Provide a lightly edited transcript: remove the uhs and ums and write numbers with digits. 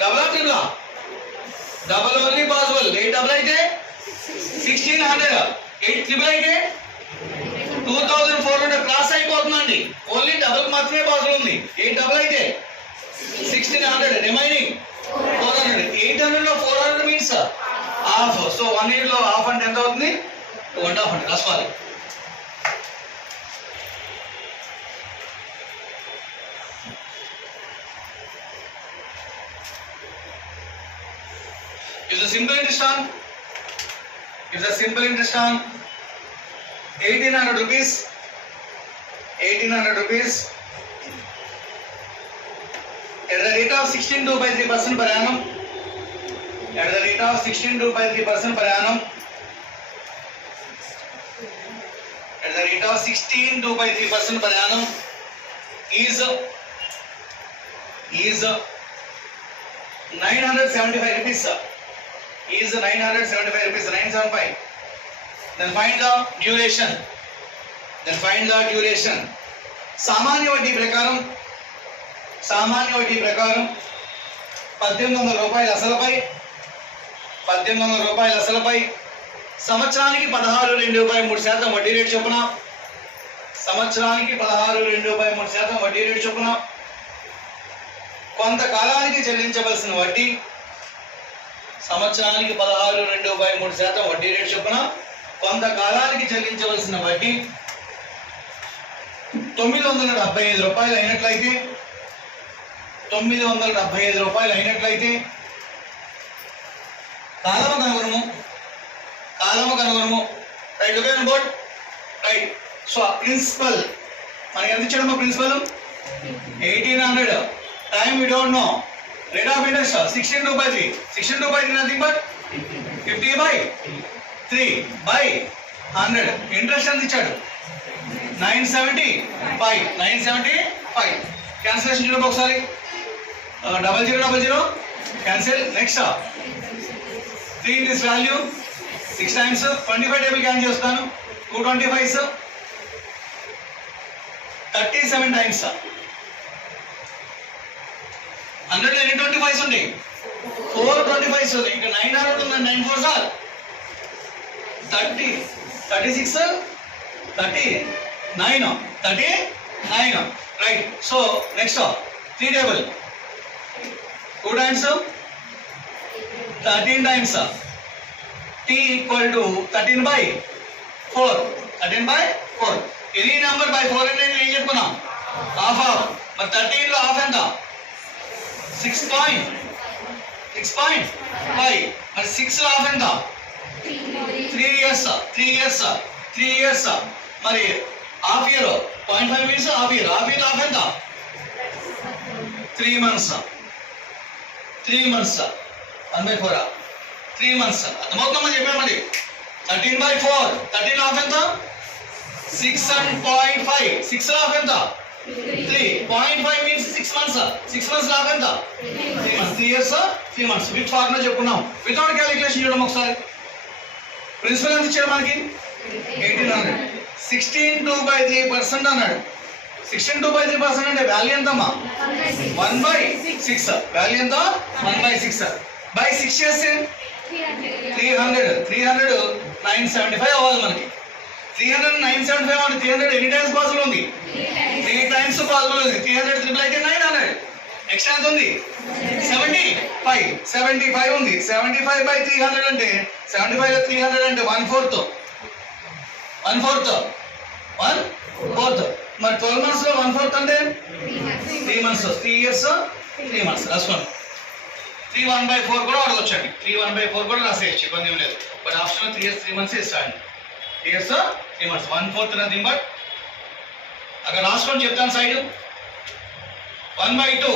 Double triple double only possible. 8 డబుల్ అయితే 1600, 8 ట్రిపుల్ అయితే 2400 క్రాస్ అయిపోతుందండి. ఓన్లీ డబుల్ మాత్రమే పాసిబుల్ ఉంది. 8 డబుల్ అయితే 1600, రిమైనింగ్ 400. 800 లో 400 మీన్స్ హాఫ్. సో 1 లో హాఫ్ అంటే ఎంత అవుతుంది? 2.5 అంటే రాసుకోవాలి. If the simple interest on 1800 rupees, 1800 rupees at the rate of 16.253% per annum, at the rate of 16.253% per annum, at the rate of 16.253% per annum is 975 rupees. Is 975 rupees, 975. Then find the duration. సామాన్య వడ్డీ ప్రకారం 1800 రూపాయల అసలుపై సంవత్సరానికి 16.23% వడ్డీ రేటు చొప్పున, సంవత్సరానికి 16.23% వడ్డీ రేటు చొప్పున కొంతకాలానికి చెల్లించవలసిన వడ్డీ, సంవత్సరానికి 16.23% వడ్డీ రేటు చొప్పున కొంతకాలానికి చెల్లించవలసిన వడ్డీ 975 రూపాయలు అయినట్లయితే, 975 రూపాయలు అయినట్లయితే కాలము కనుగొనము. Right, okay board right. So principal మనకి ఎంత ఇచ్చాడమ్మా? Principal 1800. Time we don't know. Rate of interest 16/3. 16/3 nothing but 50/3 by 100. Interest ఎంత ఇచ్చాడు? 975. క్యాన్సిలేషన్ చూడండి ఒకసారి. 0000 cancel. Next 3 in this value 6 times 25 టేబుల్ క్యాన్సిల్ చేస్తాను. 225s 37 times 100 ఎన్ని 25s ఉంటాయి? 4 25s ఉంటాయి. ఇంకా 900 ఉంది. 9 4s are 30, 36, 39. Right. So next 3 table 2 times 13 times t equal to 13/4. 13/4. Any number by 4 అంటే ఏం చెప్పుకున్నాం? హాఫ్. మరి 13 లో హాఫ్ ఎంత? 6.5. మరి 6 లో హాఫ్ ఎంత? 3 years. మరి half year 0.5 minutes half year. Half year half ఎంత? 3 months. 1/4. 3 months. అర్థమవుతుందమ్మా చెప్పామండి. 13/4. 13 హాఫ్ ఎంత? 6.5. 6 లో హాఫ్ ఎంత? 3. 0.5 means 6 months. 6 months హాఫ్ ఎంత? 3 months. 3 years 3 months. విత్ ఫార్ములా చెప్పుకున్నాం. వితౌట్ క్యాలిక్యులేషన్ చూడడం ఒకసారి. ప్రిన్సిపల్ ఎంత ఇచ్చాడు మనకి? 1800. 16/2/3% అన్నాడు. 16/2/3% అంటే వాల్యూ ఎంతమ్మా? 1/6. వాల్యూ ఎంత? 1/6. బై 6 చేస్తే 300. 975 అవ్వాలి మనకి. 975 అంటే 300 ఎన్ని టైమ్స్ పాసిబుల్ ఉంది? 3 times పాసిబుల్ ఉంది. 300 ట్రిపుల్ అయితే 900. నెక్స్ట్ ఎంత ఉంది? 75 ఉంది. 75/300 అంటే 75 లో 300 అంటే 1/4. 1/4. మరి 12 months లో 1/4 అంటే 3 months. 3 years 3 months. రాసుకోండి. 3 1/4 కూడా అడగొచ్చండి. 3 1/4 కూడా రాసేయచ్చు, ఇబ్బంది ఏం లేదు. బట్ ఆప్షన్ 3 years 3 months ఇస్తాండి. 3 years 3 months. 1/4 నథింగ్ బట్ అక్కడ రాసుకొని చెప్తాను సైడ్. 1/2